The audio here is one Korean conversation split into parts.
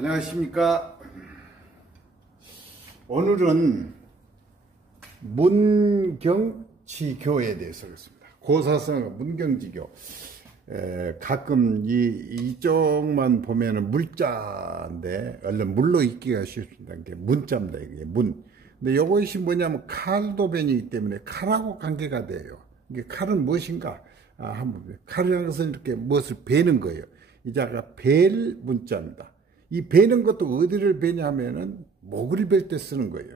안녕하십니까. 오늘은 문경지교에 대해서 하겠습니다. 고사성 문경지교. 가끔 이쪽만 보면은 물자인데, 얼른 물로 읽기가 쉽습니다. 이게 문자입니다. 이게 문. 근데 요것이 뭐냐면 칼도변이기 때문에 칼하고 관계가 돼요. 이게 칼은 무엇인가? 한번 칼이라는 것은 이렇게 무엇을 베는 거예요. 이 자가 벨 문자입니다. 이 베는 것도 어디를 베냐면은 목을 벨 때 쓰는 거예요.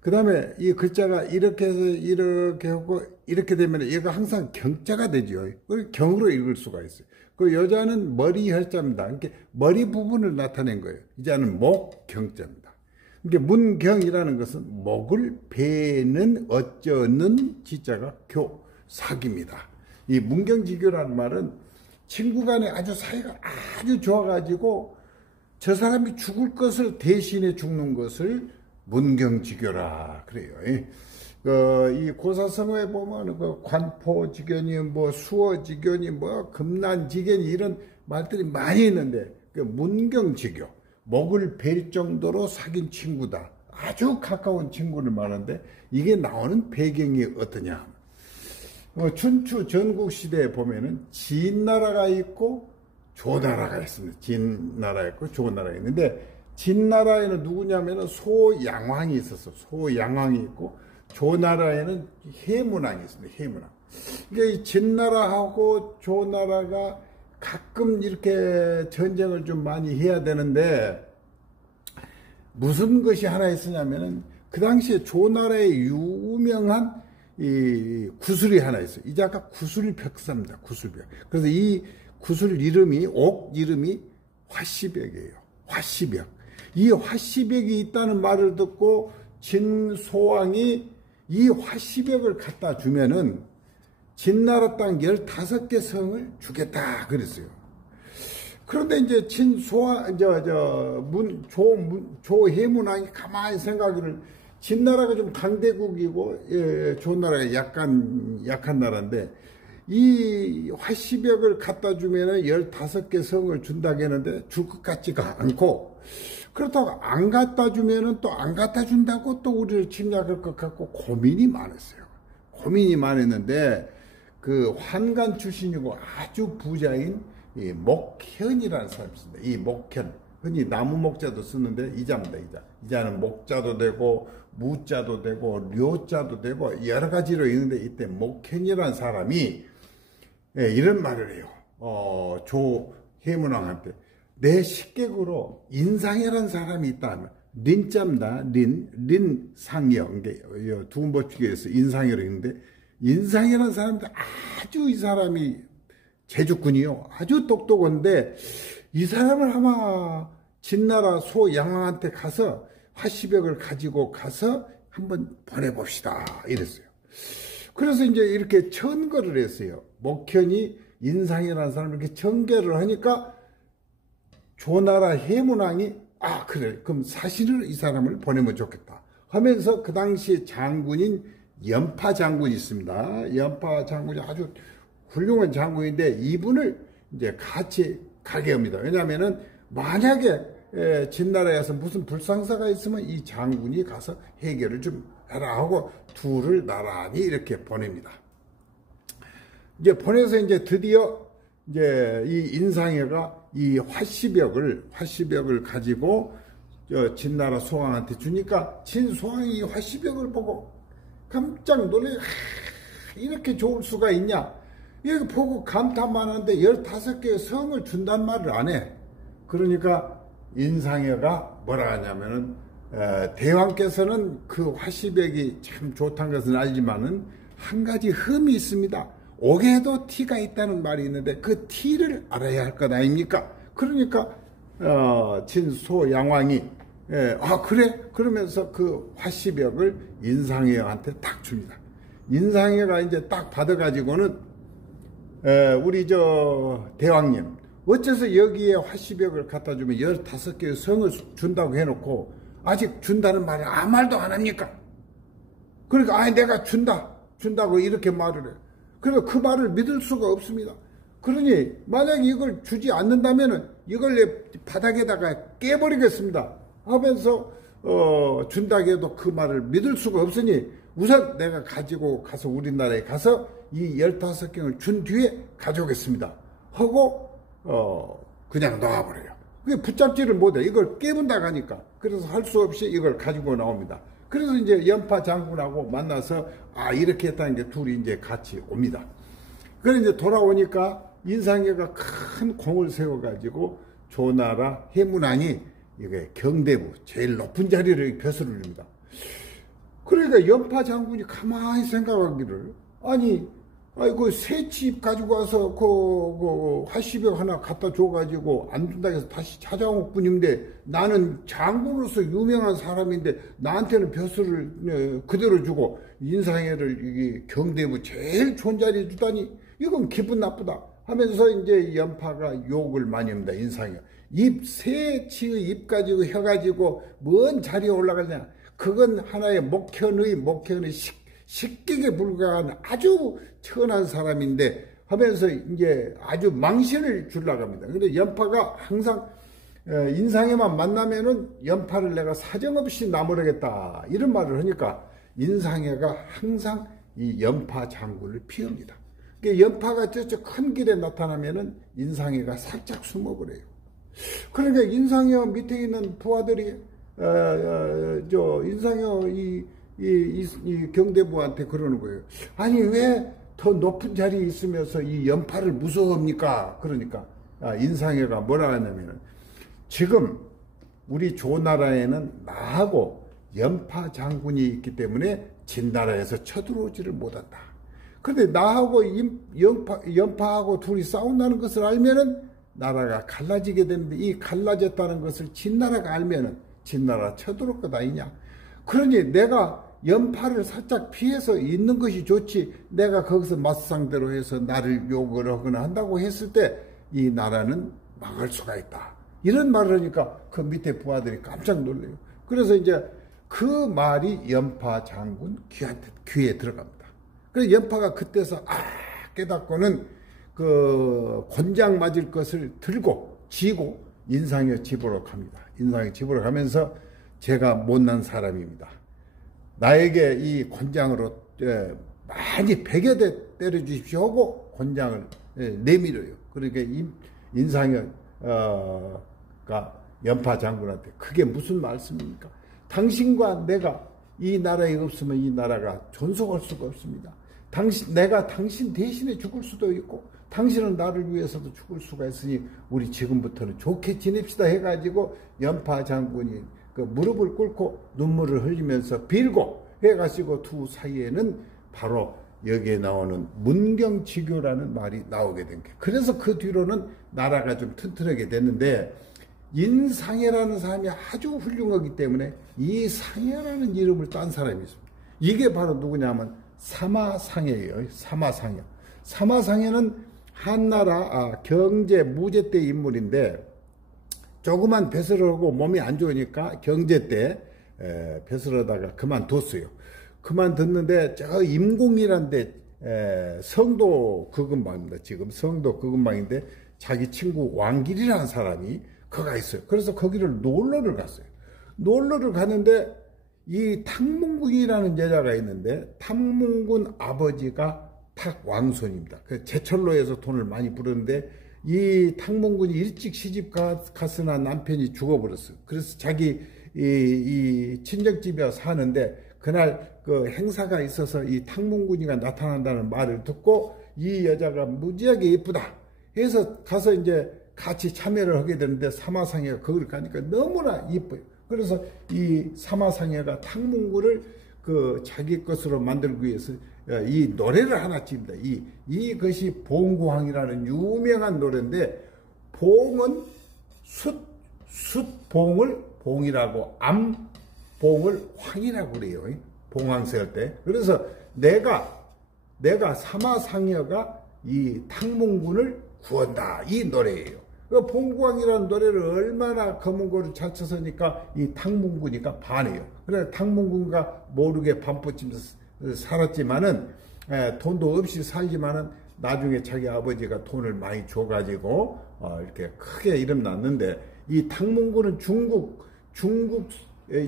그 다음에 이 글자가 이렇게 해서 이렇게 하고 이렇게 되면 얘가 항상 경자가 되죠. 경으로 읽을 수가 있어요. 그 여자는 머리 혈자입니다. 그러니까 머리 부분을 나타낸 거예요. 이 자는 목경자입니다. 그러니까 문경이라는 것은 목을 베는 어쩌는 지자가 교, 사기입니다. 이 문경지교라는 말은 친구 간에 아주 사이가 아주 좋아가지고 저 사람이 죽을 것을 대신해 죽는 것을 문경지교라 그래요. 이 고사성어에 보면 관포지견이 수어지견이 금난지견이 이런 말들이 많이 있는데 문경지교, 목을 벨 정도로 사귄 친구다. 아주 가까운 친구를 말하는데 이게 나오는 배경이 어떠냐? 춘추 전국시대에 보면은 진나라가 있고 조나라가 있습니다. 진나라 있고 조나라가 있는데 진나라에는 누구냐면은 소양왕이 있었어. 소양왕이 있고 조나라에는 해문왕이 있습니다. 해문왕. 그러니까 이 진나라하고 조나라가 가끔 이렇게 전쟁을 좀 많이 해야 되는데 무슨 것이 하나 있었냐면은 그 당시에 조나라의 유명한 이 구슬이 하나 있어요. 이 자가 구슬벽사입니다. 구슬벽. 그래서 이 구슬 이름이 옥 이름이 화시벽이에요. 화시벽. 이 화시벽이 있다는 말을 듣고 진소왕이 이 화시벽을 갖다 주면은 진나라 땅 15개 성을 주겠다 그랬어요. 그런데 이제 진소왕 조해문왕이 가만히 생각을 진나라가 좀 강대국이고 조나라가 약한 나라인데 이 화시벽을 갖다 주면은 15개 성을 준다고 했는데 줄 것 같지가 않고 그렇다고 안 갖다 주면은 또 안 갖다 준다고 또 우리를 침략할 것 같고 고민이 많았어요. 고민이 많았는데 그 환관 출신이고 아주 부자인 이 목현이라는 사람이 있습니다. 이 목현. 흔히 나무 목자도 쓰는데 이자입니다. 이자는 목자도 되고 무자도 되고 료자도 되고 여러 가지로 있는데 이때 목현이라는 사람이 이런 말을 해요. 조해문왕한테 내 식객으로 인상이라는 사람이 있다. 린자입니다. 린상이요. 두음법칙에서 인상이라고 있는데 인상이라는 사람인데 아주 이 사람이 제주꾼이요. 아주 똑똑한데 이 사람을 아마 진나라 소양왕한테 가서 화시벽을 가지고 가서 한번 보내봅시다 이랬어요. 그래서 이제 이렇게 천거를 했어요. 목현이 인상이라는 사람을 이렇게 전개를 하니까 조나라 해문왕이 그래 그럼 사실은 이 사람을 보내면 좋겠다 하면서 그 당시 장군인 연파 장군이 있습니다. 연파 장군이 아주 훌륭한 장군인데 이분을 이제 같이 가게 합니다. 왜냐하면은 만약에 진나라에서 무슨 불상사가 있으면 이 장군이 가서 해결을 좀 해라 하고 둘을 나란히 이렇게 보냅니다. 이제 보내서 이제 드디어 이제 이 인상해가 이 화시벽을 가지고 진나라 소왕한테 주니까 진소왕이 이 화시벽을 보고 깜짝 놀래 이렇게 좋을 수가 있냐? 이거 보고 감탄만 하는데 15개의 성을 준단 말을 안 해. 그러니까 인상해가 뭐라 하냐면은 대왕께서는 그 화시벽이 참 좋다는 것은 알지만은 한 가지 흠이 있습니다. 옥에도 티가 있다는 말이 있는데 그 티를 알아야 할 것 아닙니까? 그러니까 진소양왕이 그래? 그러면서 그 화시벽을 인상해한테 딱 줍니다. 인상해가 이제 딱 받아가지고는 우리 대왕님 어째서 여기에 화시벽을 갖다 주면 15개의 성을 준다고 해놓고 아직 준다는 말을 아무 말도 안 합니까? 그러니까 내가 준다고 이렇게 말을 해요. 그러니까 그 말을 믿을 수가 없습니다. 그러니 만약에 이걸 주지 않는다면은 이걸 내 바닥에다가 깨버리겠습니다 하면서 준다고 해도 그 말을 믿을 수가 없으니 우선 내가 가지고 가서 우리나라에 가서 이 15경을 준 뒤에 가져오겠습니다 하고 그냥 놔버려요. 그게 붙잡지를 못해. 이걸 깨문다고 하니까. 그래서 할 수 없이 이걸 가지고 나옵니다. 그래서 이제 연파 장군하고 만나서 이렇게 했다는 게 둘이 이제 같이 옵니다. 그래 이제 돌아오니까 인상회가 큰 공을 세워가지고 조나라 해문왕이 이게 경대부 제일 높은 자리를 벼슬을 줍니다. 그러니까 연파 장군이 가만히 생각하기를 그 새집 가지고 와서 그 화시벽 하나 갖다 줘가지고 안 준다고 해서 다시 찾아온 뿐인데 나는 장군으로서 유명한 사람인데 나한테는 벼슬을 그대로 주고 인상회를 이게 경대부 제일 좋은 자리에 주다니 이건 기분 나쁘다 하면서 이제 연파가 욕을 많이 합니다. 인상회 새치의 입 가지고 혀 가지고 뭔 자리에 올라가냐 그건 하나의 목현의 식객에 불과한 아주 천한 사람인데 하면서 이제 아주 망신을 주려고 합니다. 근데 연파가 항상 인상회만 만나면은 연파를 내가 사정없이 나무르겠다 이런 말을 하니까 인상회가 항상 이 연파 장군을 피합니다. 그러니까 연파가 저쪽 큰 길에 나타나면은 인상회가 살짝 숨어버려요. 그러니까 인상회 밑에 있는 부하들이 인상회 이 경대부한테 그러는 거예요. 아니 왜 더 높은 자리에 있으면서 이 연파를 무서워합니까? 그러니까 인상회가 뭐라 하냐면은 지금 우리 조나라에는 나하고 연파 장군이 있기 때문에 진나라에서 쳐들어오지를 못한다. 그런데 나하고 연파하고 둘이 싸운다는 것을 알면은 나라가 갈라지게 되는데 이 갈라졌다는 것을 진나라가 알면은 진나라 쳐들어올 것 아니냐. 그러니 내가 연파를 살짝 피해서 있는 것이 좋지 내가 거기서 맞상대로 해서 나를 욕을 하거나 한다고 했을 때 이 나라는 망할 수가 있다. 이런 말을 하니까 그 밑에 부하들이 깜짝 놀래요. 그래서 이제 그 말이 연파 장군 귀에 들어갑니다. 그래서 연파가 그때서 깨닫고는 그 권장 맞을 것을 들고 지고 인상회 집으로 갑니다. 인상회 집으로 가면서 제가 못난 사람입니다. 나에게 이 권장으로 많이 100여 대 때려주십시오 하고 권장을 내밀어요. 그러니까 인상회가 연파 장군한테 그게 무슨 말씀입니까? 당신과 내가 이 나라에 없으면 이 나라가 존속할 수가 없습니다. 내가 당신 대신에 죽을 수도 있고 당신은 나를 위해서도 죽을 수가 있으니 우리 지금부터는 좋게 지냅시다 해가지고 연파 장군이 그 무릎을 꿇고 눈물을 흘리면서 빌고 해가지고 두 사이에는 바로 여기에 나오는 문경지교라는 말이 나오게 된 거예요. 그래서 그 뒤로는 나라가 좀 튼튼하게 됐는데 인상회라는 사람이 아주 훌륭하기 때문에 이 상회라는 이름을 딴 사람이 있습니다. 이게 바로 누구냐면 사마상회예요. 사마상회. 사마상회는 한나라 경제 무제 때 인물인데 조그만 벼슬을 하고 몸이 안 좋으니까 경제 때 벼슬하다가 그만뒀어요. 그만뒀는데 저 임공이란 데 성도 그근방입니다. 지금 성도 그근방인데 자기 친구 왕길이라는 사람이 거가 있어요. 그래서 거기를 놀러를 갔어요. 놀러를 가는데 이 탕문군이라는 여자가 있는데 탕문군 아버지가 탁왕손입니다. 그 제철로에서 돈을 많이 벌었는데 이 탕문군이 일찍 시집 갔으나 남편이 죽어버렸어요. 그래서 자기 이 친정집에 사는데 그날 그 행사가 있어서 이 탕문군이가 나타난다는 말을 듣고 이 여자가 무지하게 예쁘다 해서 가서 이제 같이 참여를 하게 되는데 사마상회가 거기를 가니까 너무나 예뻐요. 그래서 이 사마상회가 탕문군을 그 자기 것으로 만들기 위해서 이 노래를 하나 찝니다. 이것이 봉구황이라는 유명한 노래인데 봉은 숫봉을 봉이라고 암봉을 황이라고 그래요. 봉황세할 때. 그래서 내가 사마상여가 이 탕문군을 구한다. 이 노래예요. 그 봉구황이라는 노래를 얼마나 검은고를 잘 쳐서니까 이 탕문군이가 반해요. 그래서 탕문군과 모르게 반포쯤 살았지만은 돈도 없이 살지만은 나중에 자기 아버지가 돈을 많이 줘가지고 이렇게 크게 이름 났는데, 이 탕문군은 중국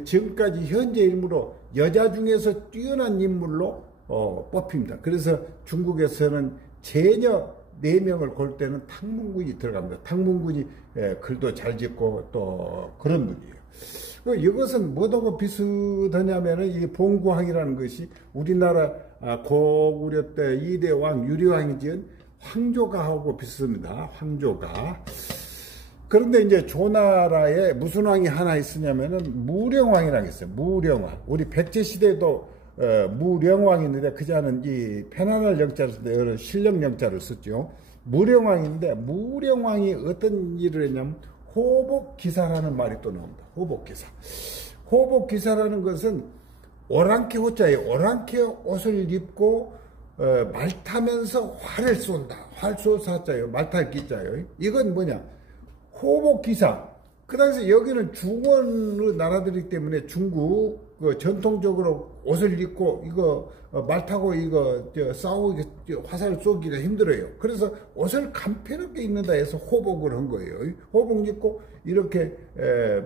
지금까지 현재 인물로 여자 중에서 뛰어난 인물로 뽑힙니다. 그래서 중국에서는 제녀 4명을 골 때는 탕문군이 들어갑니다. 탕문군이 글도 잘 짓고 또 그런 분이에요. 이것은 뭐하고 비슷하냐면은 이 봉구황이라는 것이 우리나라 고구려 때 2대 왕 유리왕이 지은 황조가하고 비슷합니다. 황조가. 그런데 이제 조나라에 무슨 왕이 하나 있으냐면은 무령왕이라는 게 있어요. 무령왕. 우리 백제시대에도 무령왕이 있는데 그자는 이 편안할 영자를 쓰는데 신령 영자를 썼죠. 무령왕인데 무령왕이 어떤 일을 했냐면 호복기사라는 말이 또 나옵니다. 호복기사. 호복기사라는 것은 오랑캐 호자예요. 오랑캐 옷을 입고 말 타면서 활을 쏜다. 활쏘사자예요. 말탈 기자예요. 이건 뭐냐? 호복기사. 그 당시 여기는 중원의 나라들이기 때문에 중국 전통적으로 옷을 입고 이거 말 타고 이거 싸우고 화살 쏘기가 힘들어요. 그래서 옷을 간편하게 입는다 해서 호복을 한 거예요. 호복 입고 이렇게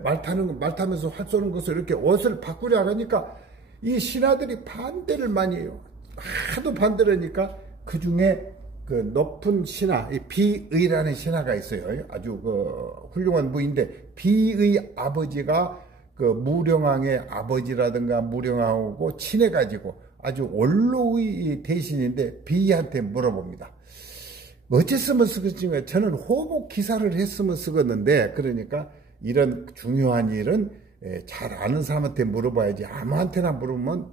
말 타면서 활 쏘는 것을 이렇게 옷을 바꾸려 하니까 이 신하들이 반대를 많이 해요. 하도 반대를 하니까 그 중에 그 높은 신하, 비의라는 신하가 있어요. 아주 훌륭한 부인데 비의 아버지가 그 무령왕의 아버지라든가 무령왕하고 친해가지고 아주 원로의 대신인데 비한테 물어봅니다. 어째서면 쓰겠지만 저는 호복 기사를 했으면 쓰겠는데, 그러니까 이런 중요한 일은 잘 아는 사람한테 물어봐야지 아무한테나 물으면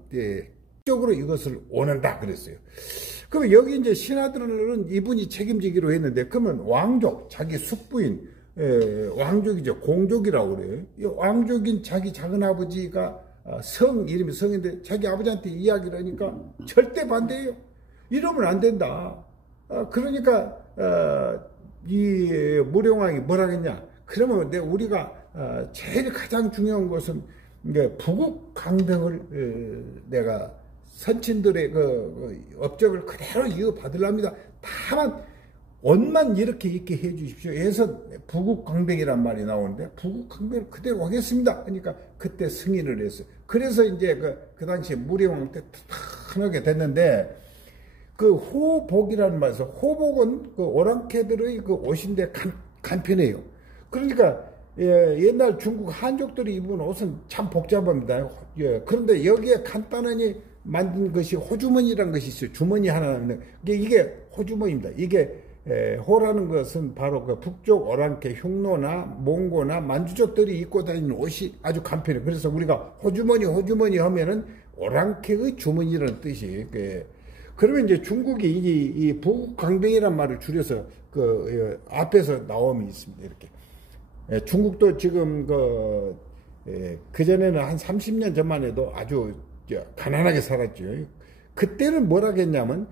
적으로 이것을 원한다 그랬어요. 그럼 여기 이제 신하들은 이분이 책임지기로 했는데, 그러면 왕족, 자기 숙부인 왕족이죠. 공족이라고 그래요. 이 왕족인 자기 작은아버지가 이름이 성인데 자기 아버지한테 이야기를 하니까 절대 반대해요. 이러면 안 된다. 그러니까 이 무령왕이 뭐라 했냐? 그러면 우리가 제일 가장 중요한 것은 부국 강병을 내가 선친들의 그 업적을 그대로 이어받으랍니다. 다만 옷만 이렇게 입게 해 주십시오. 해서 부국강백이란 말이 나오는데 부국강백을 그대로 하겠습니다. 그러니까 그때 승인을 했어요. 그래서 이제 그 당시에 무령왕 때 탄하게 됐는데, 그 호복이라는 말에서 호복은 그 오랑캐들의 그 옷인데 간편해요. 그러니까 옛날 중국 한족들이 입은 옷은 참 복잡합니다. 그런데 여기에 간단하게 만든 것이 호주머니라는 것이 있어요. 주머니 하나. 이게 호주머니입니다. 이게 호라는 것은 바로 그 북쪽 오랑캐 흉노나 몽고나 만주족들이 입고 다니는 옷이 아주 간편해요. 그래서 우리가 호주머니 하면은 오랑캐의 주머니라는 뜻이. 그러면 이제 중국이 이 부국강병이라는 말을 줄여서 그 앞에서 나옴이 있습니다. 이렇게. 중국도 지금 그전에는 한 30년 전만 해도 아주 가난하게 살았죠. 그때는 뭐라 했냐면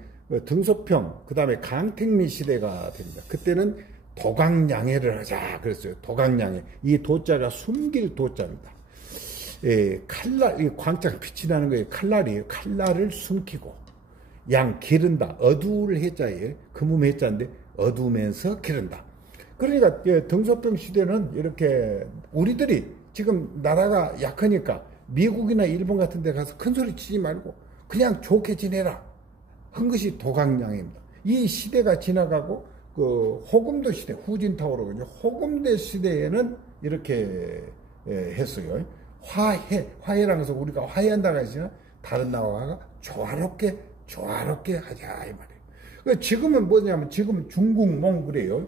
등소평, 그 다음에 강택민 시대가 됩니다. 그때는 도강양해를 하자 그랬어요. 도강양해. 이 도자가 숨길 도자입니다. 칼날, 광장 빛이 나는 거예요. 칼날이에요. 칼날을 숨기고. 기른다. 어두울 해자예요. 금음 해자인데 어두우면서 기른다. 그러니까 등소평 시대는 이렇게 우리들이 지금 나라가 약하니까 미국이나 일본 같은 데 가서 큰 소리 치지 말고 그냥 좋게 지내라 한 것이 도강양입니다. 이 시대가 지나가고 그 호금도 시대, 후진타오로 그죠. 호금대 시대에는 이렇게 했어요. 화해라는 것은 우리가 화해한다고 하지만 다른 나라가 조화롭게 하자 이 말이에요. 지금은 뭐냐면 지금은 중국몽 그래요.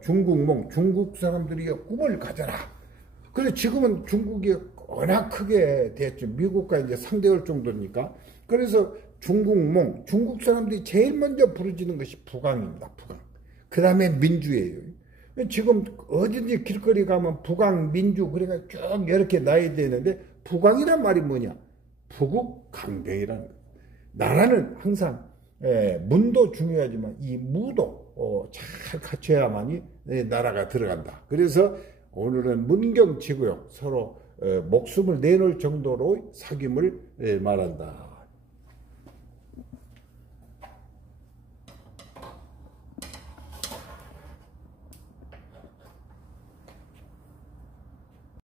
중국몽, 중국 사람들이 꿈을 가져라. 그래서 지금은 중국이 워낙 크게 됐죠. 미국과 이제 상대할 정도니까. 그래서 중국몽, 중국 사람들이 제일 먼저 부르짖는 것이 부강입니다. 부강. 그 다음에 민주예요. 지금 어딘지 길거리 가면 부강, 민주, 그러니까 쭉 이렇게 나야 되는데, 부강이란 말이 뭐냐? 부국강병이라는 거예요. 나라는 항상 문도 중요하지만 이 무도 잘 갖춰야만이 나라가 들어간다. 그래서 오늘은 문경지구용 서로 목숨을 내놓을 정도로 사귐을 말한다.